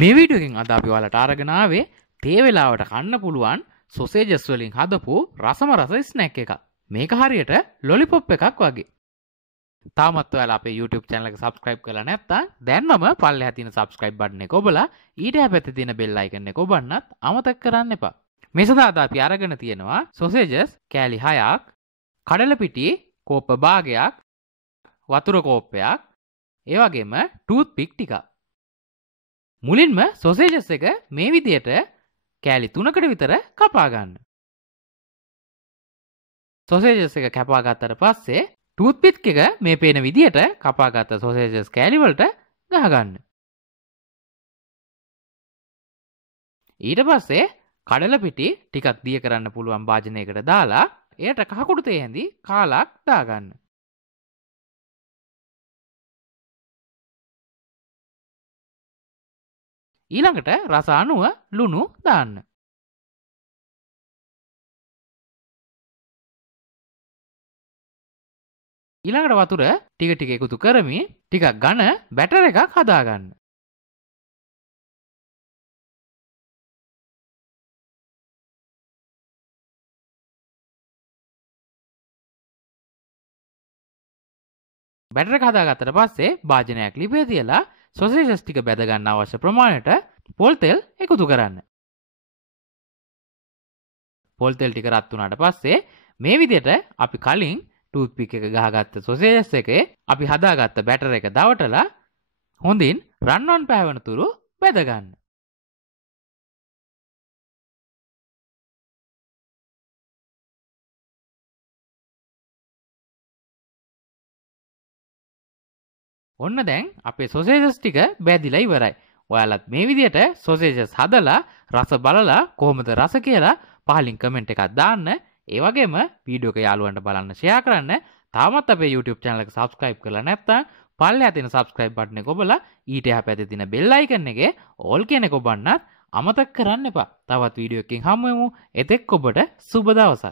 මේ වීඩියෝ එකෙන් අද අපි ඔයාලට අරගෙන ආවේ තේ වෙලාවට කන්න පුළුවන් සොසේජස් වලින් හදපු රසම රස ස්නැක් එකක්. මේක හරියට ලොලිපොප් එකක් වගේ. තාමත් ඔයාලා අපේ YouTube channel එක subscribe කරලා නැත්නම් දැන්මම පල්ලෙහා තියෙන subscribe button එක ඔබලා ඊට පැත්තේ තියෙන bell icon එක ඔබන්නත් අමතක කරන්න එපා. මේ සඳහා අපි අරගෙන තියෙනවා සොසේජස් කෑලි 6ක්, කඩල පිටි කෝප්ප භාගයක්, වතුර කෝප්පයක්, ඒ වගේම ටූත් පික් ටිකක්. මුලින්ම සොසේජස් එක මේ විදියට කෑලි 3කට විතර කපා ගන්න. සොසේජස් එක කපා ගත්තට පස්සේ ටූත් පික් එක මේ පේන විදියට කපාගත්ත සොසේජස් කෑලි වලට ගහ ගන්න. ඊට පස්සේ කඩල පිටි ටිකක් දිය කරන්න පුළුවන් භාජනයකට දාලා එයට කහකුඩු තේ හැඳි කාලක් දාගන්න. ඊළඟට රස අනුව ලුණු දාන්න. ඊළඟට වතුර ටික ටික එකතු කරමින් ටිකක් ඝන බැටර් එකක් හදාගන්න. බැටර් එක හදාගත්තට පස්සේ භාජනයක් ලිපේ තියලා සොසේජස් ටික බැද ගන්න අවශ්‍ය ප්‍රමාණයට පොල් තෙල් එකතු කරන්න. පොල් තෙල් ටික රත් වුණාට පස්සේ මේ විදිහට අපි කලින් ටූත් පික් එක ගහගත්ත සොසේජස් එකේ අපි හදාගත්ත බැටර් එක දවටලා හොඳින් රන්වන් පැහැවෙන තුරු බැද ගන්න. ඔන්න දැන් අපේ සොසේජස් ටික බැදිලා ඉවරයි. ඔයාලත් මේ විදිහට සොසේජස් හදලා රස බලලා කොහොමද රස කියලා පහලින් කමෙන්ට් එකක් දාන්න. ඒ වගේම වීඩියෝ එක යාළුවන්ට බලන්න ෂෙයා කරන්න. තාමත් අපේ YouTube channel එක subscribe කරලා නැත්නම් පල්ලෙහා තියෙන subscribe button එක ඔබලා ඊට එහා පැත්තේ තියෙන bell icon එකේ all කියන එක ඔබන්නත් අමතක කරන්න එපා. තවත් වීඩියෝ එකකින් හමු වෙමු. එතෙක් ඔබට සුබ දවසක්.